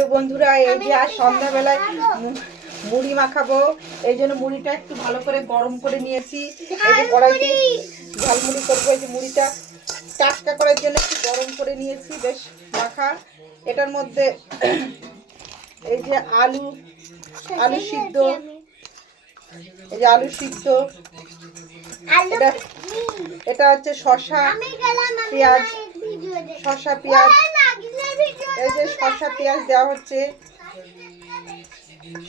তো বন্ধুরা, এই যে আজ সন্ধ্যাবেলায় মুড়ি মাখাবো, এই জন্য মুড়িটা একটু ভালো করে গরম করে নিয়েছি। এই যে কড়াইতে ঝালমুড়ি করবো, এই যে মুড়িটা টাটকা করার জন্য একটু গরম করে নিয়েছি, বেশ মাখা। এটার মধ্যে এই যে আলু আলু সিদ্ধ, এই যে আলু সিদ্ধ, এটা এটা হচ্ছে শসা পেঁয়াজ, শসা পেঁয়াজ, এই যে শসা পেঁয়াজ দেওয়া হচ্ছে,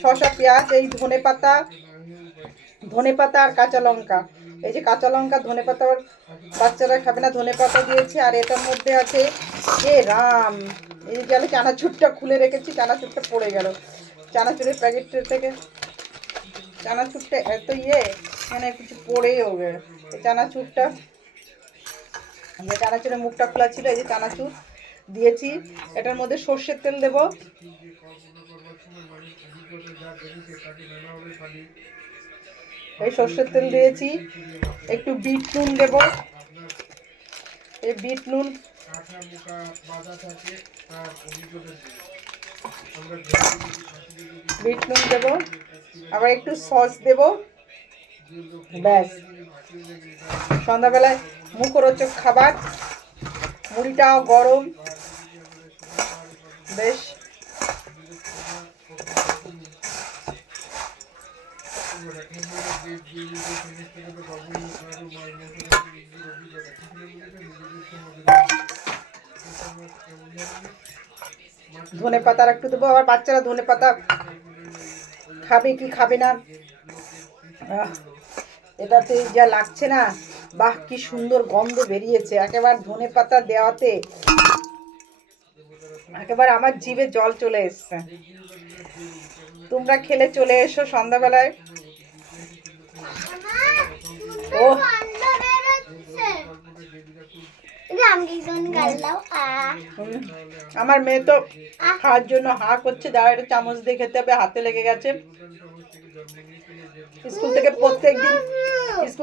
শসা পেঁয়াজ, এই ধনে পাতা আর কাঁচা লঙ্কা, এই যে কাঁচা লঙ্কা, ধনে পাতা, বাচ্চারা খাবে না, ধনে পাতা দিয়েছি। আর এটার মধ্যে আছে এ রাম, এই যে আমি চানাচুরটা খুলে রেখেছি, চানাচুরটা পড়ে গেল, চানাচুরের প্যাকেট থেকে চানাচুরটা এত মানে কিছু পড়েও গেল। এই চানাচুরটা, যে চানাচুরের মুখটা খোলা ছিল, এই যে চানাচুর দিয়েছি। এটার মধ্যে সর্ষের তেল দেব, এই সর্ষের তেল দিয়েছি। একটু বিট নুন দেব, এই বিট নুন, দেব, আবার একটু সস দেব। ব্যাস, সন্ধ্যাবেলায় মুখরোচক খাবার। মুড়িটাও গরম, বেশ ধনে পাতা একটু দেবো, আবার বাচ্চারা ধনে পাতা খাবে কি খাবে না। এটাতে যা লাগছে না, বাহ কি সুন্দর গন্ধ বেরিয়েছে একেবারে ধনে পাতা দেওয়াতে, একেবারে আমার জিভে জল চলে এসছে। তোমরা খেলে চলে এসো সন্ধ্যাবেলায়। ও আমার মেয়ে তো খাওয়ার জন্য হা করছে, যারা একটা চামচ দিয়ে খেতে হবে, হাতে লেগে গেছে। স্কুল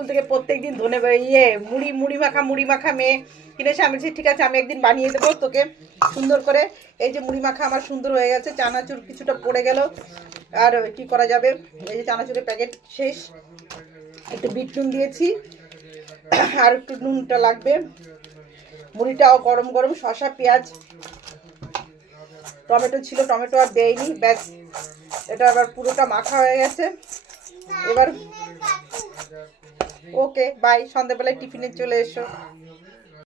থেকে প্রত্যেকদিন ধনে মুড়ি মাখা মেয়ে কিনেছে। আমি ঠিক আছে, আমি একদিন বানিয়ে দেবো তোকে সুন্দর করে। এই যে মুড়ি মাখা আমার সুন্দর হয়ে গেছে, চানাচুর কিছুটা পড়ে গেল, আর কি করা যাবে। এই যে চানাচুরের প্যাকেট শেষ, একটু বিট নুন দিয়েছি, আর একটু নুনটা লাগবে। মুড়িটাও গরম গরম, শসা পেঁয়াজ, টমেটো ছিল, টমেটো আর দেয়নি। ব্যাস, এটা আবার পুরোটা মাখা হয়ে গেছে। এবার ওকে বাই, সন্ধ্যাবেলায় টিফিনে চলে এসো।